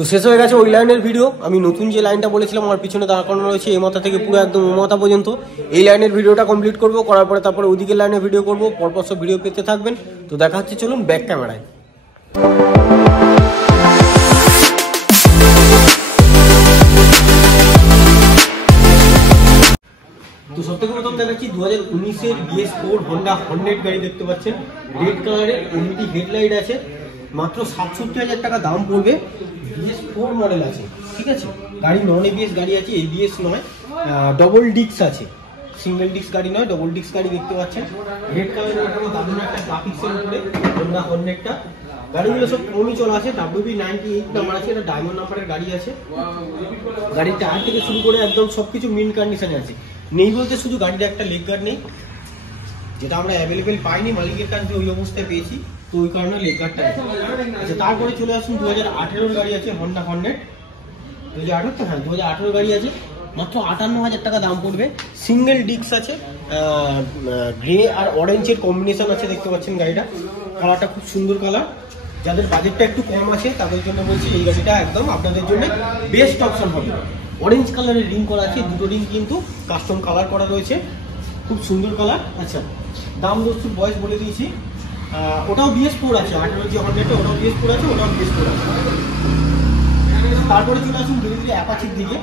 তো শেষ হয়ে গেছে ওই লাইনের ভিডিও। আমি নতুন যে লাইনটা বলেছিলাম আমার পিছনে দাঁড় করানো রয়েছে এই মাথা থেকে পুরো একদম ও মাথা পর্যন্ত, এই লাইনের ভিডিওটা কমপ্লিট করব, করার পরে তারপরে ওইদিকের লাইনের ভিডিও করব। পরপর সব ভিডিও পেতে থাকবেন। তো দেখা হচ্ছে, চলুন ব্যাক ক্যামেরায়। তো সবথেকে প্রথম দেখাচ্ছি 2019-এর BS4 হন্ডা হর্নেট গাড়ি দেখতে পাচ্ছেন। রেড কালারের এলইডি হেডলাইট আছে, মাত্র 67,000 টাকা দাম পড়বে। BS4 মডেল আছে, ঠিক আছে। গাড়ি নন ABS গাড়ি আছে, ABS নয়, ডবল ডিস্ক আছে, সিঙ্গেল ডিস্ক গাড়ি নয়, ডবল ডিস্ক গাড়ি দেখতে পাচ্ছেন। রেড কালারের উপরে দারুণ একটা গ্রাফিক্সের উপরে হন্ডা হর্নেটটা। গাড়িগুলো সব কমই চলা আছে, WB98 নাম্বার আছে, এটা ডায়মন্ড নাম্বারের গাড়ি আছে। গাড়ির টায়ার থেকে শুরু করে একদম সবকিছু মিন কন্ডিশনে আছে। নেই বলতে শুধু গাড়িতে একটা লেগ গার্ড নেই, যেটা আমরা অ্যাভেলেবেল পাইনি, মালিকের কাছে ওই অবস্থায় পেয়েছি, তো ওই কারণে লেগ গার্ডটা আছে। আচ্ছা, তারপরে চলে আসুন 2018-এর গাড়ি আছে হন্ডা হর্নেট। 2018 তো, হ্যাঁ 2018 গাড়ি আছে, মাত্র 58,000 টাকা দাম পড়বে। সিঙ্গেল ডিস্ক আছে, গ্রে আর অরেঞ্জের কম্বিনেশন আছে, দেখতে পাচ্ছেন গাড়িটা। কালারটা খুব সুন্দর কালার। যাদের বাজেটটা একটু কম আছে তাদের জন্য বলছি এই গাড়িটা একদম আপনাদের জন্য বেস্ট অপশন হবে। অরেঞ্জ কালারের রিং করা আছে, দুটো রিং কিন্তু কাস্টম কালার করা রয়েছে, খুব সুন্দর কালার। আচ্ছা, দাম দস্তুর বয়স বলে দিয়েছি। ওটাও BS4 আছে, 18 যে হন্ডাটা ওটাও BS4 আছে, ওটাও BS4 আছে। তারপরে চলে আসুন ধীরে ধীরে অ্যাপাচির দিকে।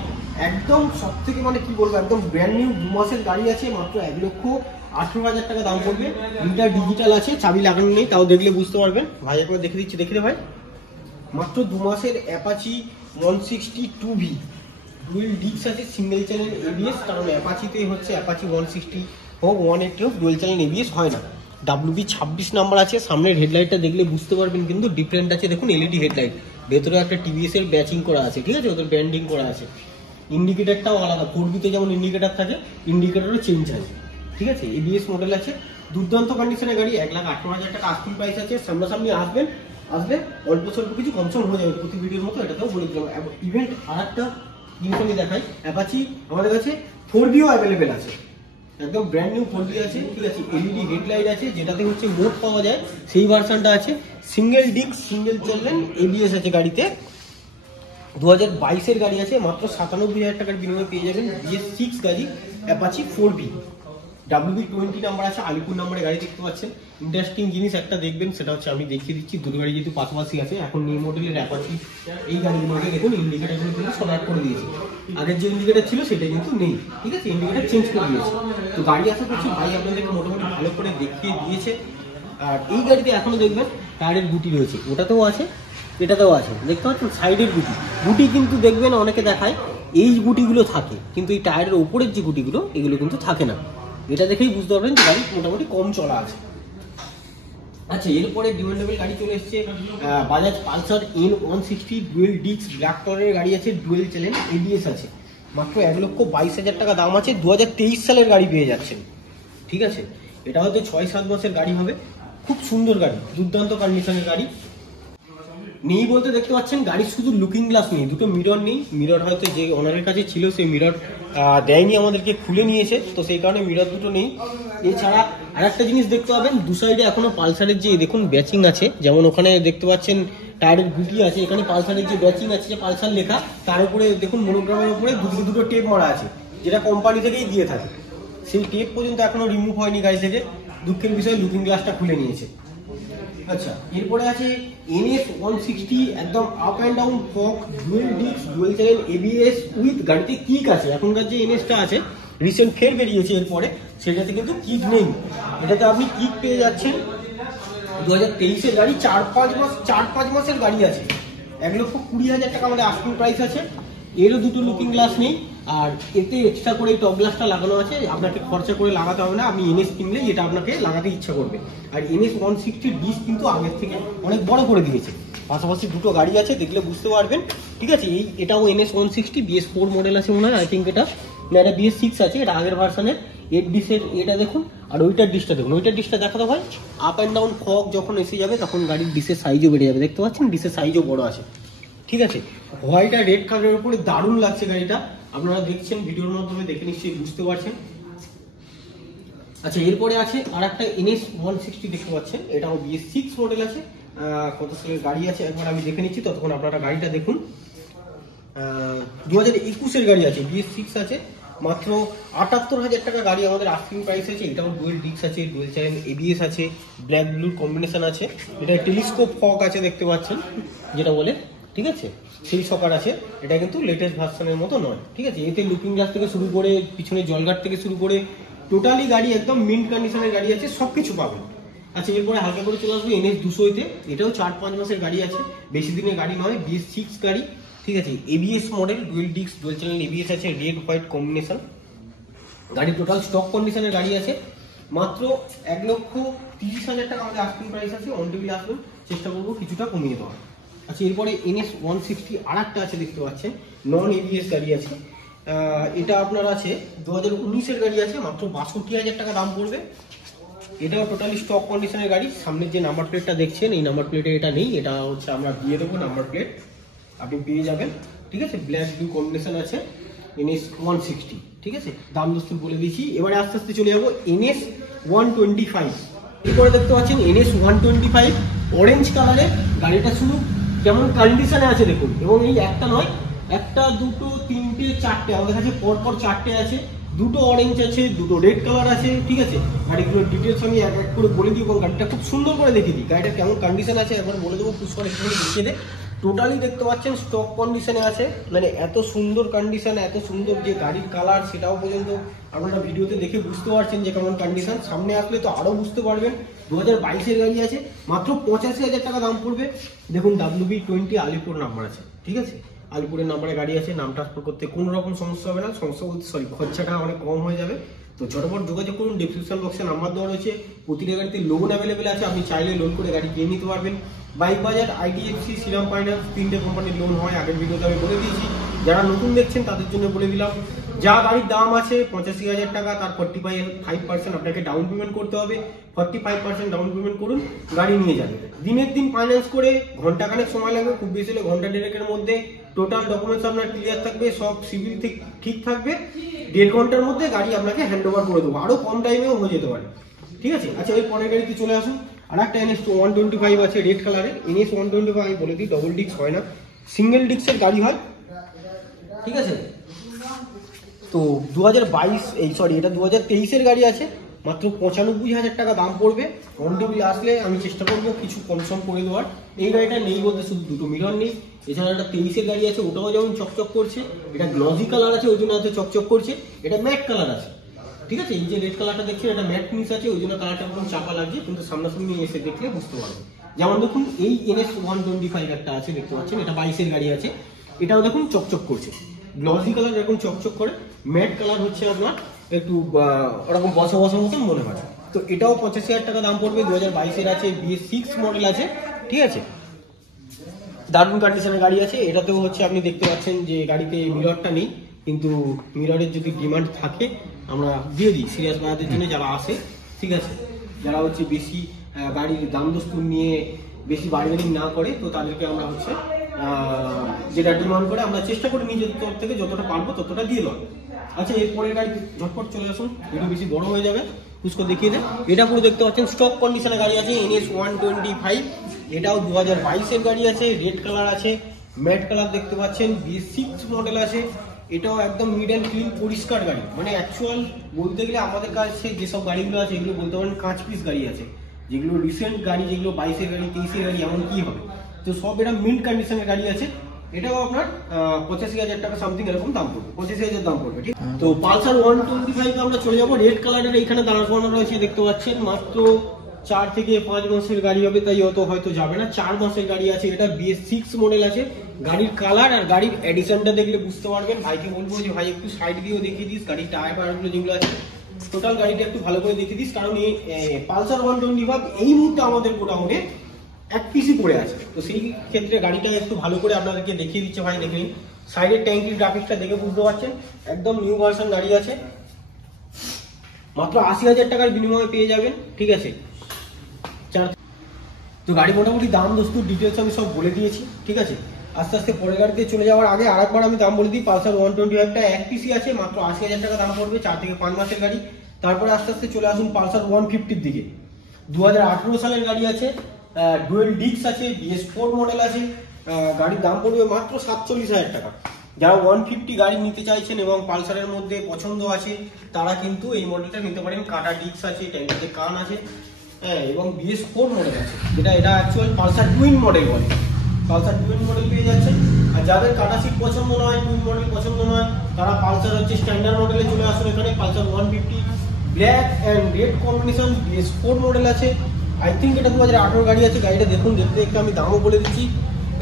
একদম সব থেকে মানে কি বলবো, একদম ব্র্যান্ড নিউ 2 মাসের গাড়ি আছে, মাত্র 1,18,000 টাকা দাম পড়বে। মিটার ডিজিটাল আছে, চাবি লাগানো নেই, তাও দেখলে বুঝতে পারবেন। ভাই একবার দেখে দিচ্ছি, দেখে দে ভাই। মাত্র 2 মাসের অ্যাপাচি 162V, ডুয়েল ডিস্ক আছে, সিঙ্গেল চ্যানেল ABS, কারণ অ্যাপাচিতে হচ্ছে অ্যাপাচি 160 হোক 180 হোক ডুয়েল চ্যানেল ABS হয় না। WB26 নাম্বার আছে। সামনের হেডলাইটটা দেখলে বুঝতে পারবেন কিন্তু ডিফারেন্ট আছে, দেখুন এলইডি হেডলাইট, ভেতরে একটা TVS এর ব্যাচিং করা আছে, ঠিক আছে, ওদের ব্র্যান্ডিং করা আছে। ইন্ডিকেটারটাও আলাদা, 4B-তে যেমন ইন্ডিকেটার থাকে, ইন্ডিকেটারও চেঞ্জ আছে, ঠিক আছে। ABS মডেল আছে, দুর্দান্ত কন্ডিশনের গাড়ি। 1,18,000 টাকা আস্কিং প্রাইস আছে। সামনাসামনি আসবে অল্প স্বল্প কিছু কমসম হয়ে যাবে প্রতি ভিডিওর মতো, এটাতেও বলে দিলাম। ইভেন্ট আর একটা জিনিস আমি দেখাই, অ্যাপাচি আমাদের কাছে 4B-ও অ্যাভেলেবেল আছে, একদম ব্র্যান্ড নিউ 4B আছে, ঠিক আছে। এলইডি হেডলাইট আছে, যেটাতে হচ্ছে মোড পাওয়া যায়, সেই ভার্সনটা আছে। Single disc single channel ABS আছে গাড়িতে। 2022-এর গাড়ি আছে, মাত্র 97,000 টাকার বিনিময়ে পেয়ে যাবেন BS6 গাড়ি অ্যাপাচি 4B। WB20 নাম্বার আছে, আলিপুর নাম্বারে গাড়ি দেখতে পাচ্ছেন। ইন্টারেস্টিং জিনিস একটা দেখবেন, সেটা হচ্ছে আমি দেখিয়ে দিচ্ছি। দুটো গাড়ি যেহেতু পাশাপাশি আছে, এখন নিউ মডেলের অ্যাপাচি এই গাড়িগুলোকে দেখুন ইন্ডিকেটারগুলো কিন্তু সব অ্যাড করে দিয়েছি। আগের যে ইন্ডিকেটার ছিল সেটা কিন্তু নেই, ঠিক আছে, ইন্ডিকেটার চেঞ্জ করে দিয়েছে। তো গাড়ি আশা করছি ভাই আপনাদেরকে মোটামুটি ভালো করে দেখিয়ে দিয়েছে। আর এই গাড়িতে এখনো দেখবেন টায়ারের গুটি রয়েছে, ওটাতেও আছে, এটাতেও আছে, দেখতে পাচ্ছেন সাইডের গুটি কিন্তু দেখবেন অনেকে দেখায় এই গুটিগুলো থাকে, কিন্তু এই টায়ারের ওপরের যে গুটিগুলো এগুলো কিন্তু থাকে না। এটা দেখেই বুঝতে পারবেন যে গাড়ি মোটামুটি কম চলা আছে। আচ্ছা, এরপরে ডিমান্ডেবল গাড়ি চলে এসছে, Bajaj Pulsar N160 dual disk black কালারের গাড়ি আছে, ডুয়েল চ্যানেল ABS আছে, মাত্র 1,22,000 টাকা দাম আছে। 2023 সালের গাড়ি পেয়ে যাচ্ছেন, ঠিক আছে। এটা হয়তো 6-7 মাসের গাড়ি হবে, খুব সুন্দর গাড়ি, দুর্দান্ত কন্ডিশনের গাড়ি। নেই বলতে দেখতে পাচ্ছেন গাড়ির শুধু লুকিং গ্লাস নেই, দুটো মিরর নেই। মিরর হয়তো যে ওনারের কাছে ছিল সেই মিরর দেয়নি, আমাদেরকে খুলে নিয়েছে, তো সেই কারণে মিরর দুটো নেই। এছাড়া আর একটা জিনিস দেখতে পাবেন, দু সাইডে এখনো পালসারের যে দেখুন ব্যাচিং আছে, যেমন ওখানে দেখতে পাচ্ছেন টায়ারের গুটি আছে, এখানে পালসারের যে ব্যাচিং আছে, যে পালসার লেখা, তার উপরে দেখুন মনোগ্রামের উপরে দুটো টেপ মারা আছে, যেটা কোম্পানি থেকেই দিয়ে থাকে। সেই টেপ পর্যন্ত এখনো রিমুভ হয়নি গাড়ি থেকে। দুঃখের বিষয় লুকিং গ্লাসটা খুলে নিয়েছে। আচ্ছা, এরপরে আছে NS160, একদম up and down fork, dual disc dual channel ABS with গাড়িতে কিক আছে। এখনকার যে NS-টা আছে রিসেন্ট ফের বেরিয়েছে, এরপরে সেটাতে কিন্তু কিক নেই, এটাতে আপনি কিক পেয়ে যাচ্ছেন। 2023-এর গাড়ি, 4-5 মাসের গাড়ি আছে। 1,20,000 টাকা আমাদের আস্কিং প্রাইস আছে। এরও দুটো লুকিং গ্লাস নেই, আর এতে এক্সট্রা করে এই টপ গ্লাসটা লাগানো আছে, আপনাকে খরচা করে লাগাতে হবে না, আপনি NS কিনলে এটা আপনাকে লাগাতে ইচ্ছা করবে। আর NS160 ডিস্ক কিন্তু আগের থেকে অনেক বড় করে দিয়েছে। পাশাপাশি দুটো গাড়ি আছে, দেখলে বুঝতে পারবেন, ঠিক আছে। এটাও NS160 BS4 মডেল আছে মনে হয়, আই থিঙ্ক এটা না, এটা BS6 আছে, এটা আগের ভার্সনের। এর ডিসের এটা দেখুন, আর ওইটার ডিসটা দেখুন, ওইটার ডিসটা দেখাতে হয়। আপ অ্যান্ড ডাউন ফগ যখন এসে যাবে তখন গাড়ির ডিসের সাইজও বেড়ে যাবে, দেখতে পাচ্ছেন ডিসের সাইজও বড় আছে, ঠিক আছে। হোয়াইট আর রেড কালারের উপরে দারুণ লাগছে গাড়িটা, আপনারা দেখছেন ভিডিওর মাধ্যমে, দেখে নিশ্চয়ই বুঝতে পারছেন। আচ্ছা, এরপরে আছে আর একটা NS160 দেখতে পাচ্ছেন, এটাও BS6 মডেল আছে, কত সালের গাড়ি আছে একবার আমি দেখে নিচ্ছি, ততক্ষণ আপনারা গাড়িটা দেখুন। 2021-এর গাড়ি আছে, BS6 আছে, মাত্র 78,000 টাকা গাড়ি আমাদের আস্কিং প্রাইস আছে। এটাও ডুয়েল ডিস্ক আছে, ডুয়েল চ্যানেল ABS আছে, ব্ল্যাক ব্লুর কম্বিনেশন আছে, এটা টেলিস্কোপ ফগ আছে দেখতে পাচ্ছেন যেটা বলে, ঠিক আছে, সেই সকার আছে। এটা কিন্তু লেটেস্ট ভার্সনের মতো নয়, ঠিক আছে। এতে লুকিং গ্লাস থেকে শুরু করে পিছনে জলগার্ড থেকে শুরু করে টোটালি গাড়ি একদম মিন্ট কন্ডিশনের গাড়ি আছে, সব কিছু পাবেন। আচ্ছা, এরপরে হালকা করে চলে আসবো NS 200-তে। এটাও 4-5 মাসের গাড়ি আছে, বেশি দিনের গাড়ি নয়, BS6 গাড়ি, ঠিক আছে। ABS model, dual disc, dual channel ABS আছে, রেড হোয়াইট কম্বিনেশন গাড়ি, টোটাল স্টক কন্ডিশনের গাড়ি আছে। মাত্র 1,30,000 টাকা আমাদের আস্কিং প্রাইস আছে। অন টেবিলে আসবেন, চেষ্টা করবো কিছুটা কমিয়ে দেওয়ার। আচ্ছা, এরপরে NS 160 আর একটা আছে দেখতে পাচ্ছেন, নন ABS গাড়ি আছে। এটা আপনার আছে 2019-এর গাড়ি আছে, মাত্র 62,000 টাকা দাম পড়বে। এটাও টোটালি স্টক কন্ডিশনের গাড়ি। সামনের যে নাম্বার প্লেটটা দেখছেন, এই নাম্বার প্লেটে এটা নেই, এটা হচ্ছে আমরা দিয়ে দেবো নাম্বার প্লেট, আপনি পেয়ে যাবেন, ঠিক আছে। ব্ল্যাক ব্লু কম্বিনেশন আছে, NS 160, ঠিক আছে। দাম দস্তুর বলে দিয়েছি। এবারে আস্তে আস্তে চলে যাবো NS 125। এরপরে দেখতে পাচ্ছেন NS 125 অরেঞ্জ কালারের গাড়িটা, শুধু কেমন কন্ডিশনে আছে দেখুন। এবং এই একটা নয়, একটা, দুটো, তিনটে, চারটে, আমাদের কাছে পরপর চারটে আছে। দুটো অরেঞ্জ আছে, দুটো রেড কালার আছে, ঠিক আছে। গাড়িগুলোর ডিটেলস আমি এক এক করে বলে দিই এবং গাড়িটা খুব সুন্দর করে দেখিয়ে দিই। গাড়িটা কেমন কন্ডিশন আছে একবার বলে দেবো, পুষ্কর একটু দেখিয়ে দেয়। টোটালি দেখতে পাচ্ছেন স্টক কন্ডিশনে আছে, মানে এত সুন্দর কন্ডিশন, এত সুন্দর যে গাড়ির কালার, সেটাও পর্যন্ত আপনারা ভিডিওতে দেখে বুঝতে পারছেন যে কেমন কন্ডিশন। সামনে আসলে তো আরও বুঝতে পারবেন। 2022-এর গাড়ি আছে, মাত্র 85,000 টাকা দাম পড়বে। দেখুন WB20 আলিপুর নাম্বার আছে, ঠিক আছে। আলিপুরের নাম্বারে গাড়ি আছে, নাম ট্রান্সফার করতে কোনো রকম সমস্যা হবে না, সমস্যা বলতে খরচাটা অনেক কম হয়ে যাবে। তো ঝটপট যোগাযোগ করুন, ডেসক্রিপশন বক্সে নাম্বার দেওয়া রয়েছে। প্রতিটা গাড়িতে লোন অ্যাভেলেবেল আছে, আপনি চাইলে লোন করে গাড়ি কিনে নিতে পারবেন। বাইক বাজার, IDFC, শ্রীরাম ফাইন্যান্স, 3টে কোম্পানির লোন হয়, আগের ভিডিওতে আমি বলে দিয়েছি। যারা নতুন দেখছেন তাদের জন্য বলে দিলাম, যা গাড়ির দাম আছে 85,000 টাকা, তার 45% আপনাকে ডাউন পেমেন্ট করতে হবে। 45% ডাউন পেমেন্ট করুন, গাড়ি নিয়ে যাবেন। দিনের দিন ফাইন্যান্স করে ঘন্টাখানেক সময় লাগবে, খুব বেশি হলে ঘন্টা দেড়েকের মধ্যে টোটাল ডকুমেন্টস আপনার ক্লিয়ার থাকবে, সব সিভিল ঠিক থাকবে। 1.5 ঘন্টার মধ্যে গাড়ি আপনাকে হ্যান্ড ওভার করে দেবো, আরও কম টাইমেও হয়ে যেতে পারে, ঠিক আছে। আচ্ছা, এর পরের গাড়িতে চলে আসুন। আর একটা NS 125 আছে রেড কালারের। NS 125 আমি বলে দিই, ডবল ডিস্ক হয় না, সিঙ্গেল ডিস্কের গাড়ি হয়, ঠিক আছে। তো 2022, এটা 2023-এর গাড়ি আছে, মাত্র 95,000 টাকা দাম পড়বে। অন টেবিল আসলে আমি চেষ্টা করবো কিছু কনসার্ন করে দেওয়ার। এই গাড়িটা নেই বলতে শুধু দুটো মিরর নেই, এছাড়া একটা 23-এর গাড়ি আছে, ওটাও যেমন চকচক করছে। এটা গ্লসি কালার আছে, ওই জন্য হয়তো চকচক করছে। এটা ম্যাট কালার আছে, ঠিক আছে। এই যে রেড কালারটা দেখছেন, এটা ম্যাট ফিনিশ আছে, ওই জন্য কালারটা একদম চাপা লাগছে, কিন্তু সামনাসামনি এসে দেখলে বুঝতে পারবেন। যেমন দেখুন, এই NS 125 একটা আছে দেখতে পাচ্ছেন, এটা 22-এর গাড়ি আছে, এটাও দেখুন চকচক করছে। গ্লসি কালার এরকম চকচক করে, ম্যাট কালার হচ্ছে আপনার একটু ওরকম বসা বসা মতন মনে হয়। তো এটাও 85,000 টাকা দাম পড়বে। 2022-এর আছে, BS6 মডেল আছে, ঠিক আছে। দারুণ কন্ডিশনের গাড়ি আছে। এটাতেও হচ্ছে আপনি দেখতে পাচ্ছেন যে গাড়িতে মিররটা নেই, কিন্তু মিররের যদি ডিমান্ড থাকে আমরা দিয়ে দিই সিরিয়াস বাজারদের জন্য, যারা আসে, ঠিক আছে। যারা হচ্ছে বেশি গাড়ির দাম দস্তুর নিয়ে বেশি বার্গেনিং না করে, তো তাদেরকে আমরা হচ্ছে যেটা ডিমান্ড করে আমরা চেষ্টা করি নিজের তরফ থেকে যতটা পারবো ততটা দিয়ে দেওয়া। আচ্ছা, এরপরের গাড়ি ঝটপট চলে আসুন, একটু বেশি বড় হয়ে যাবে, পুষ্কর দেখিয়ে দেয়। এটা পুরো দেখতে পাচ্ছেন স্টক কন্ডিশনের গাড়ি আছে, NS 125। এটাও 2022-এর গাড়ি আছে, রেড কালার আছে, ম্যাট কালার দেখতে পাচ্ছেন, BS6 মডেল আছে। এটাও একদম নিট অ্যান্ড ক্লিন পরিষ্কার গাড়ি, মানে অ্যাকচুয়াল বলতে গেলে আমাদের কাছে যেসব গাড়িগুলো আছে এগুলো বলতে পারেন কাঁচ পিস গাড়ি আছে, যেগুলো রিসেন্ট গাড়ি, যেগুলো 22-এর গাড়ি, 23-এর গাড়ি, এমন কি হবে। তো সব এটা মিন্ট কন্ডিশনের গাড়ি আছে। এটাও আপনার 85,000 টাকা সামথিং এরকম দাম পড়বে, 85,000 দাম পড়বে, ঠিক। তো পালসার 125 আমরা চলে যাবো। রেড কালারের এইখানে দাঁড় করানো রয়েছে দেখতে পাচ্ছেন, মাত্র 4 থেকে 5 মাসের গাড়ি হবে, তাই অত হয়তো যাবে না। 4 মাসের গাড়ি আছে, এটা BS6 মডেল আছে। গাড়ির কালার আর গাড়ির এডিশনটা দেখলে বুঝতে পারবেন। ভাইকে বলবো যে ভাই একটু সাইড দিয়েও দেখিয়ে দিস গাড়ির টায়ার ফায়ারগুলো যেগুলো আছে, টোটাল গাড়িটা একটু ভালো করে দেখিয়ে দিস, কারণ এই পালসার 125 এই মুহূর্তে আমাদের গোডাউনে এক পিসি পড়ে আছে। তো সেই ক্ষেত্রে গাড়িটা একটু ভালো করে আপনাদেরকে দেখিয়ে দিচ্ছে ভাই, দেখে নিন। সাইডের ট্যাঙ্কির গ্রাফিক্সটা দেখে বুঝতে পারছেন, একদম নিউ ভার্সন গাড়ি আছে, মাত্র 80,000 টাকার বিনিময়ে পেয়ে যাবেন, ঠিক আছে। তো গাড়ি মোটামুটি দাম দস্তুর ডিটেলস আমি সব বলে দিয়েছি, ঠিক আছে। আস্তে আস্তে পরের গাড়িতে চলে যাওয়ার আগে আরেকবার আমি দাম বলে দিই। পালসার 125টা এক পিসি আছে, মাত্র 80,000 টাকা দাম পড়বে, 4 থেকে 5 মাসের গাড়ি। তারপরে আস্তে আস্তে চলে আসুন পালসার 150-র দিকে। 2018 সালের গাড়ি আছে, ডুয়েল ডিস্ক আছে, BS4 মডেল আছে। গাড়ির দাম পড়বে মাত্র 47,000 টাকা। যারা 150 গাড়ি নিতে চাইছেন এবং পালসারের মধ্যে পছন্দ আছে তারা কিন্তু এই মডেলটা নিতে পারেন। কাটা ডিস্ক আছে, ট্যাঙ্কিতে কান আছে, হ্যাঁ, এবং BS4 মডেল আছে, এটা অ্যাকচুয়াল পালসার টুইন মডেল বলে। পালসার টুইন মডেল পেয়ে যাচ্ছেন। আর যাদের কাটা সিট পছন্দ নয়, টুইন মডেল পছন্দ নয়, তারা পালসার হচ্ছে স্ট্যান্ডার্ড মডেলে চলে আসুন। এখানে Pulsar 150 black and red combination BS4 model আছে। আই থিঙ্ক এটা 2018 গাড়ি আছে। গাড়িটা দেখুন, দেখতে দেখতে আমি দামও বলে দিচ্ছি।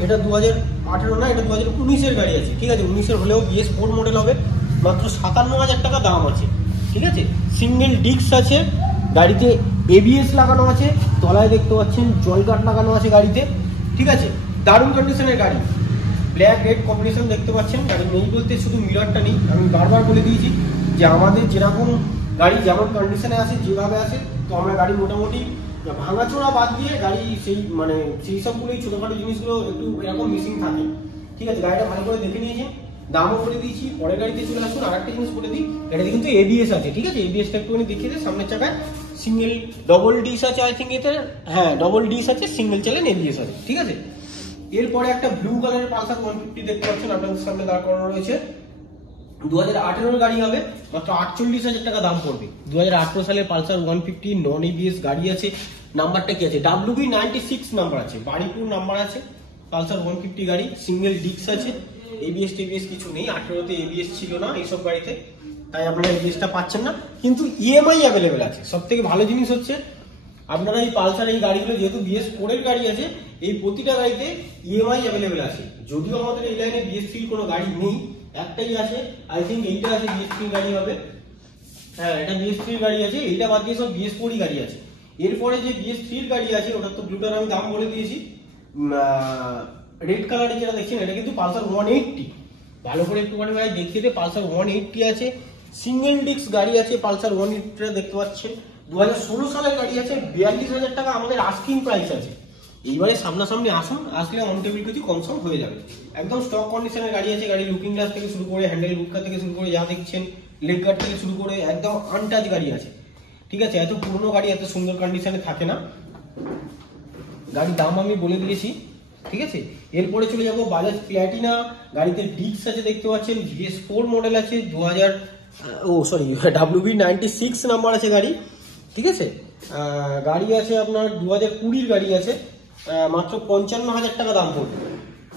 এটা 2018 না, এটা 2019-এর গাড়ি আছে, ঠিক আছে। 19-এর হলেও BS4 মডেল হবে, মাত্র 57,000 টাকা দাম আছে, ঠিক আছে। সিঙ্গেল ডিস্ক আছে, গাড়িতে ABS লাগানো আছে, তলায় দেখতে পাচ্ছেন জল গার্ড লাগানো আছে গাড়িতে, ঠিক আছে। দারুণ কন্ডিশনের গাড়ি, ব্ল্যাক রেড কম্বিনেশন দেখতে পাচ্ছেন। গাড়ি নেই বলতে শুধু মিররটা নেই, আমি বারবার বলে দিয়েছি যে আমাদের যেরকম গাড়ি যেমন কন্ডিশনে আছে, যেভাবে আছে, তো আমরা গাড়ি মোটামুটি ভাঙাচোরা বাদ দিয়ে গাড়ি সেই সবগুলোই ছোটখাটো জিনিসগুলো একটু এরকম মিসিং থাকে, ঠিক আছে। গাড়িটা ভালো করে দেখে নিয়েছেন, দামও করে দিয়েছি। পরের গাড়িতে চলে আসুন। আর একটা জিনিস বলে দিই, এটাতে কিন্তু ABS আছে, ঠিক আছে। ABSটা একটুখানি দেখিয়ে দিই। সামনের চাকায় সিঙ্গেল ডবল ডিস আছে, আই থিঙ্ক এতে, হ্যাঁ ডবল ডিস আছে, সিঙ্গেল চ্যানেল ABS আছে, ঠিক আছে। এরপরে একটা ব্লু কালারের পালসার 150 দেখতে পাচ্ছেন আপনাদের সামনে দাঁড় করানো রয়েছে। 2018-এর গাড়ি হবে, মাত্র 48,000 টাকা দাম পড়বে। 2018 সালের পালসার 150 নন ABS গাড়ি আছে। নাম্বারটা কি আছে? WB96 নাম্বার আছে, বাড়িপুর নাম্বার আছে। পালসার 150 গাড়ি, সিঙ্গেল ডিস্ক আছে, ABS টেবিএস কিছু নেই। 18-তে ABS ছিল না এইসব গাড়িতে, তাই আপনারা ABSটা পাচ্ছেন না, কিন্তু EMI অ্যাভেলেবেল আছে। সব থেকে ভালো জিনিস হচ্ছে আপনারা এই পালসার এই গাড়িগুলো যেহেতু BS4-এর গাড়ি আছে, এই প্রতিটা গাড়িতে EMI অ্যাভেলেবেল আছে। যদিও আমাদের এই লাইনে BS3 কোনো গাড়ি নেই, একটাই আছে, আই থিঙ্ক এইটা আছে, BS3 গাড়ি হবে, হ্যাঁ এটা BS3 গাড়ি আছে। এইটা বাদ দিয়ে সব BS4 গাড়ি আছে। এরপরে যে BS3 গাড়ি আছে, ওটার তো ব্লুটার আমি দাম বলে দিয়েছি। রেড কালারে যেটা দেখছেন, এটা কিন্তু পালসার 180। ভালো করে একটুখানি ভাই দেখিয়ে দে, পালসার 180 আছে, সিঙ্গেল ডিস্ক গাড়ি আছে। পালসার 180 দেখতে পাচ্ছেন, 2016 সালের গাড়ি আছে। 42,000 টাকা আমাদের আস্কিং প্রাইস আছে। এইবারে সামনাসামনি আসুন, আসলে অন টেবিল কিছু কনসার্ন হয়ে যাবে। একদম স্টক কন্ডিশনের গাড়ি আছে। গাড়ি লুকিং গ্লাস থেকে শুরু করে, হ্যান্ডেল বুটকা থেকে শুরু করে, যা দেখছেন লেগ গার্ড থেকে শুরু করে, একদম আনটাচ গাড়ি আছে, ঠিক আছে। এত পুরনো গাড়ি এত সুন্দর কন্ডিশনে থাকে না। গাড়ির দাম আমি বলে দিয়েছি, ঠিক আছে। এরপরে চলে যাবো বাজাজ প্ল্যাটিনা। গাড়িতে ডিস্ক আছে দেখতে পাচ্ছেন, BS4 মডেল আছে, WB96 নাম্বার আছে গাড়ি, ঠিক আছে। গাড়ি আছে আপনার 2020-র গাড়ি আছে, মাত্র 55,000 টাকা দাম পড়বে।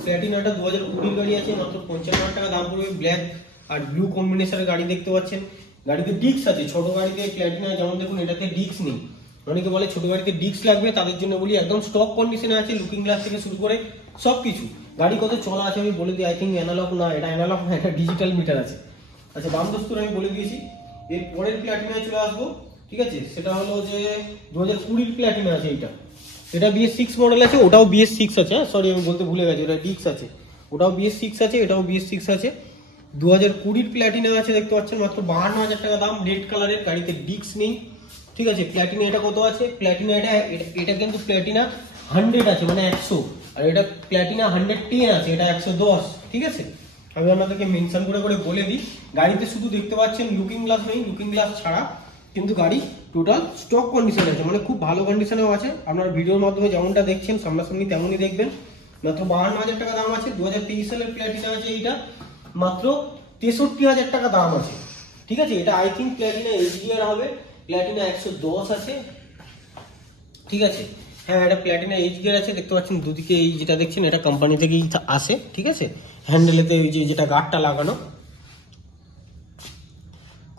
প্ল্যাটিনাটা 2020-র গাড়ি আছে, মাত্র 55,000 টাকা দাম পড়বে। ব্ল্যাক আর ব্লু কম্বিনেশনের গাড়ি দেখতে পাচ্ছেন। গাড়িতে ডিস্ক আছে, ছোট গাড়িতে প্ল্যাটিনা যেমন দেখুন এটাতে ডিস্ক নেই। অনেকে বলে ছোট গাড়িতে ডিস্ক লাগবে, তাদের জন্য বলি একদম স্টক কন্ডিশনে আছে, লুকিং গ্লাস থেকে শুরু করে সবকিছু। গাড়ি কত চলা আছে আমি বলে দিই, আই থিঙ্ক অ্যানালগ না, এটা অ্যানালগ না, এটা ডিজিটাল মিটার আছে। আচ্ছা, দাম দস্তুর আমি বলে দিয়েছি। এর পরের প্ল্যাটিনায় চলে আসবো, ঠিক আছে। সেটা হলো যে 2020-র প্ল্যাটিনা আছে, এইটা, এটা BS6 মডেল আছে, ওটাও BS6 আছে, সরি আমি বলতে ভুলে গেছি, ওটা ডিস্ক আছে, ওটাও BS6 আছে, এটাও BS6 আছে। 2020-র প্ল্যাটিনা আছে দেখতে পাচ্ছেন, মাত্র 52,000 টাকা দাম। রেড কালারের, গাড়িতে ডিস্ক নেই, ঠিক আছে। প্ল্যাটিনা এটা কত আছে? প্ল্যাটিনা এটা কিন্তু প্ল্যাটিনা 100 আছে, মানে 100, আর এটা প্ল্যাটিনা 110 আছে, এটা 110, ঠিক আছে। আমি আপনাদেরকে মেনশন করে করে বলে দিই। গাড়িতে শুধু দেখতে পাচ্ছেন লুকিং গ্লাস নেই, লুকিং গ্লাস ছাড়া কিন্তু গাড়ি টোটাল স্টক কন্ডিশনে আছে, মানে খুব ভালো কন্ডিশনেও আছে। আপনার ভিডিওর মাধ্যমে যেমনটা দেখছেন সামনাসামনি তেমনই দেখবেন। মাত্র 52,000 টাকা দাম আছে। 2023 সালের প্ল্যাটিনা আছে এইটা, মাত্র 63,000 টাকা দাম আছে, ঠিক আছে। এটা আই থিঙ্ক প্ল্যাটিনা HDR হবে, প্ল্যাটিনা 110 আছে, ঠিক আছে। হ্যাঁ, এটা প্ল্যাটিনা HDR আছে, দেখতে পাচ্ছেন দুদিকে এই যেটা দেখছেন এটা কোম্পানি থেকেই আসে, ঠিক আছে। হ্যান্ডেলেতে ওই যেটা গার্ডটা লাগানো,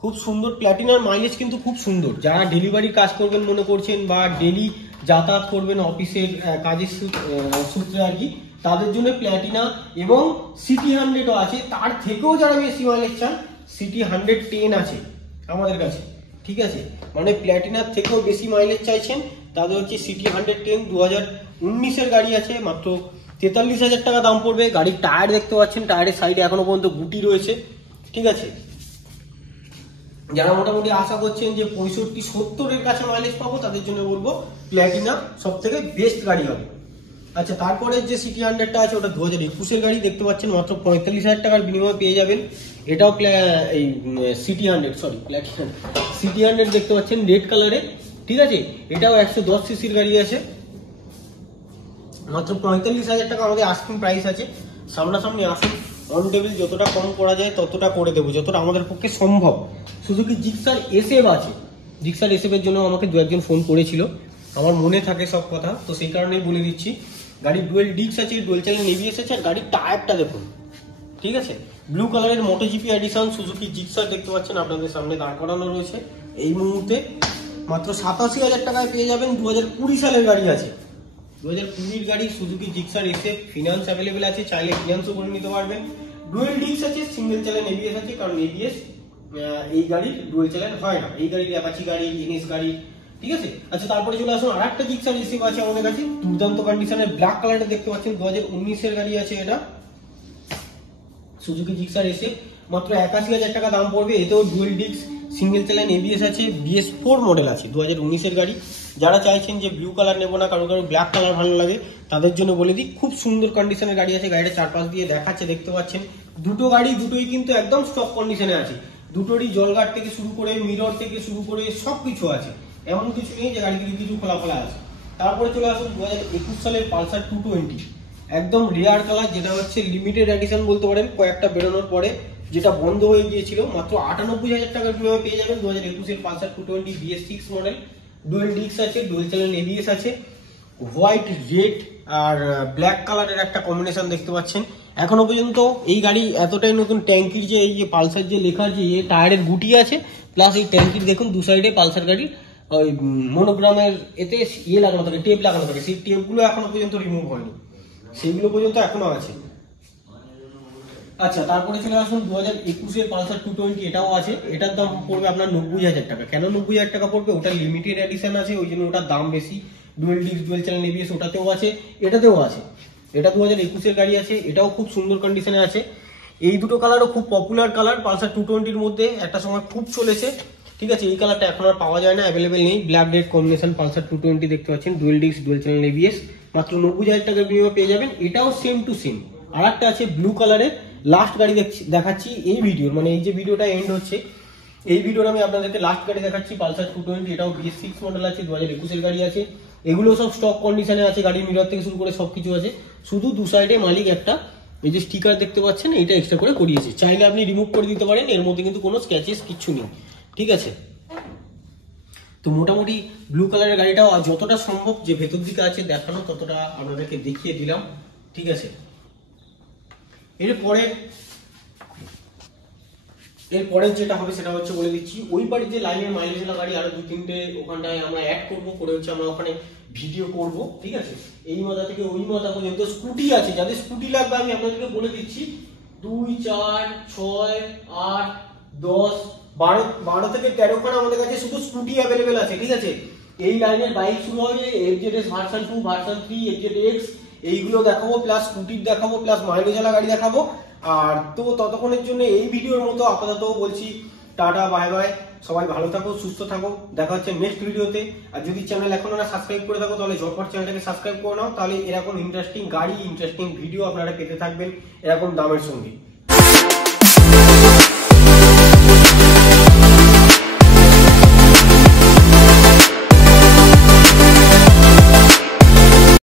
খুব সুন্দর। প্ল্যাটিনার মাইলেজ কিন্তু খুব সুন্দর। যারা ডেলিভারি কাজ করবেন মনে করছেন বা ডেলি যাতায়াত করবেন অফিসের কাজের সূত্রে আর কি, তাদের জন্য প্ল্যাটিনা এবং সিটি 100ও আছে। তার থেকেও যারা বেশি মাইলেজ চান, সিটি 110 আছে আমাদের কাছে, ঠিক আছে। মানে প্ল্যাটিনার থেকেও বেশি মাইলেজ চাইছেন তাদের হচ্ছে সিটি 110। 2019-এর গাড়ি আছে, মাত্র 43,000 টাকা দাম পড়বে। গাড়ির টায়ার দেখতে পাচ্ছেন, টায়ারের সাইডে এখনো পর্যন্ত গুটি রয়েছে, ঠিক আছে। যারা মোটামুটি আশা করছেন যে 65-70-এর কাছে মাইলেজ পাবো, তাদের জন্য বলবো প্ল্যাটিনা সব থেকে বেস্ট গাড়ি হবে। আচ্ছা, তারপরে যে সিটি 100টা আছে, ওটা 2021-এর গাড়ি দেখতে পাচ্ছেন, মাত্র 45,000 টাকার বিনিময়ে পেয়ে যাবেন। এটাও এই সিটি 100, সরি প্ল্যাটিনা সিটি 100 দেখতে পাচ্ছেন রেড কালারে, ঠিক আছে। এটাও 110 সিসির গাড়ি আছে, মাত্র 45,000 টাকা আমাদের আস্কিং প্রাইস আছে। সামনাসামনি আসুন, অন টেবিল যতটা কম করা যায় ততটা করে দেবো, যতটা আমাদের পক্ষে সম্ভব। সুজুকি জিক্সার এসএফ আছে, জিক্সার এসএফ এর জন্য আমাকে দু একজন ফোন করেছিল, আমার মনে থাকে সব কথা, তো সেই কারণেই বলে দিচ্ছি। গাড়ির ডুয়েল ডিস্ক আছে, ডুয়েল চ্যানেল এবিএস আছে, আর গাড়ির টায়ারটা দেখুন, ঠিক আছে। ব্লু কালারের মোটোজিপি এডিশন সুজুকি জিক্সার দেখতে পাচ্ছেন আপনাদের সামনে দাঁড় করানো রয়েছে এই মুহূর্তে। মাত্র 87,000 টাকায় পেয়ে যাবেন। 2020 সালের গাড়ি আছে, 2020 গাড়ি Suzuki Gixxer SF. Finance available আছে, চাইলে ফিনান্সও করে নিতে পারবেন। ডুয়েল ডিস্ক আছে, সিঙ্গেল চ্যানেল এবিএস আছে, কারণ এবিএস এই গাড়ির ডুয়েল চ্যানেল হয় না, এই গাড়ির অ্যাপাচি গাড়ি, এনএস গাড়ি, ঠিক আছে। আচ্ছা, তারপরে চলে আসুন, আর একটা জিক্সার এসএফ আছে আমাদের কাছে, দুর্দান্ত কন্ডিশনের ব্ল্যাক কালারটা দেখতে পাচ্ছেন। 2019 এর গাড়ি আছে এটা, সুজুকি জিক্সার এসএফ। মাত্র 81,000 টাকা দাম পড়বে। এতেও dual disk, single channel ABS আছে, BS4 মডেল আছে, 2019 এর গাড়ি। যারা চাইছেন যে ব্লু কালার নেবো না, কারো কারো ব্ল্যাক কালার ভালো লাগে, তাদের জন্য বলে দিই, খুব সুন্দর কন্ডিশনের গাড়ি আছে। গাড়িটা চারপাশ দিয়ে দেখাচ্ছে, দেখতে পাচ্ছেন। দুটো গাড়ি দুটোই কিন্তু একদম স্টক কন্ডিশনে আছে, দুটোরই জলগার্ড থেকে শুরু করে মিরর থেকে শুরু করে সবকিছু আছে, এমন কিছু নেই যে গাড়িগুলি কিছু খোলা খোলা আছে। তারপরে চলে আসুন 2021 সালের পালসার 220, একদম রেয়ার কালার, যেটা হচ্ছে লিমিটেড এডিশন বলতে পারেন, কয়েকটা বেরোনোর পরে যেটা বন্ধ হয়ে গিয়েছিল। মাত্র 98,000 টাকার বিনিময়ে পেয়ে যাবেন 2021 এর Pulsar 220 BS6 model. Dual disk আছে, ডুয়েল চ্যানেল এবিএস আছে, হোয়াইট, রেড আর ব্ল্যাক কালারের একটা কম্বিনেশন দেখতে পাচ্ছেন। এখনো পর্যন্ত এই গাড়ি এতটাই নতুন, ট্যাঙ্কির যে এই যে পালসার যে লেখা যে টায়ারের গুটি আছে, প্লাস এই ট্যাঙ্কির দেখুন দু সাইডে পালসার গাড়ির ওই মনোগ্রামের এতে লাগানো থাকে, টেপ লাগানো থাকে, সেই টেপগুলো এখনো পর্যন্ত রিমুভ হয়নি, সেইগুলো পর্যন্ত এখনো আছে। আচ্ছা, তারপরে চলে আসুন 2021 এর পালসার 220, এটাও আছে। এটার দাম পড়বে আপনার 90,000 টাকা। কেন 90,000 টাকা পড়বে? ওটা লিমিটেড এডিশন আছে, ওই জন্য ওটার দাম বেশি। Dual disc, dual channel ABS ওটাতেও আছে, এটাতেও আছে। এটা 2021 এর গাড়ি আছে, এটাও খুব সুন্দর কন্ডিশনে আছে। এই দুটো কালারও খুব পপুলার কালার পালসার 220 এর মধ্যে, একটা সময় খুব চলেছে, ঠিক আছে। এই কালারটা এখন আর পাওয়া যায় না, অ্যাভেলেবেল নেই। ব্ল্যাক রেড কম্বিনেশন পালসার 220 দেখতে পাচ্ছেন, dual disc, dual channel ABS, মাত্র 90,000 টাকার বিনিময়ে পেয়ে যাবেন। এটাও সেম টু সেম। আর একটা আছে ব্লু কালারের, লাস্ট গাড়ি দেখাচ্ছি এই ভিডিওর, মানে এই যে ভিডিওটা এন্ড হচ্ছে, এই ভিডিওর আমি আপনাদেরকে লাস্ট গাড়ি দেখাচ্ছি পালসার 220। এটাও BS6 মডেল আছে, 2021 এর গাড়ি আছে। এগুলো সব স্টক কন্ডিশনে আছে, গাড়ির মিরর থেকে শুরু করে সবকিছু আছে। শুধু দু সাইডে মালিক একটা এই যে স্টিকার দেখতে পাচ্ছেন, এটা এক্সট্রা করে করিয়েছে, চাইলে আপনি রিমুভ করে দিতে পারেন, এর মধ্যে কিন্তু কোনো স্ক্র্যাচেস কিচ্ছু নেই, ঠিক আছে। তো মোটামুটি ব্লু কালারের গাড়িটাও যতটা সম্ভব যে ভেতর দিকে আছে দেখানো, ততটা আপনাদেরকে দেখিয়ে দিলাম, ঠিক আছে। এরপরে যেটা হবে সেটা হচ্ছে বলে দিচ্ছি, ওই বাড়ির যে লাইনের মাইলেজ গাড়ি আরো 2-3টে ওখানটায় আমরা অ্যাড করবো, করে হচ্ছে আমরা ওখানে ভিডিও করব, ঠিক আছে। এই মাথা থেকে ওই মাথা পর্যন্ত স্কুটি আছে, যাদের স্কুটি লাগবে আমি আপনাদেরকে বলে দিচ্ছি, 2, 4, 6, 8, 10, 12 থেকে 13 খানা আমাদের কাছে শুধু স্কুটি অ্যাভেলেবেল আছে, ঠিক আছে। এই লাইনের বাইক শুরু হবে FZS ভার্সন 2, ভার্সন 3, FZX, এইগুলো দেখাবো, প্লাস স্কুটির দেখাবো, প্লাস মাইলেজওয়ালা গাড়ি দেখাবো। আর তো ততক্ষণের জন্য এই ভিডিওর মতো আপাতত বলছি টাটা, বাই বাই, সবাই ভালো থাকো, সুস্থ থাকো, দেখা হচ্ছে নেক্সট ভিডিওতে। আর যদি চ্যানেল এখনো না সাবস্ক্রাইব করে থাকো, তাহলে ঝটপট চ্যানেলটাকে সাবস্ক্রাইব করে নাও, তাহলে এরকম ইন্টারেস্টিং গাড়ি, ইন্টারেস্টিং ভিডিও আপনারা পেতে থাকবেন এরকম দামের সঙ্গে।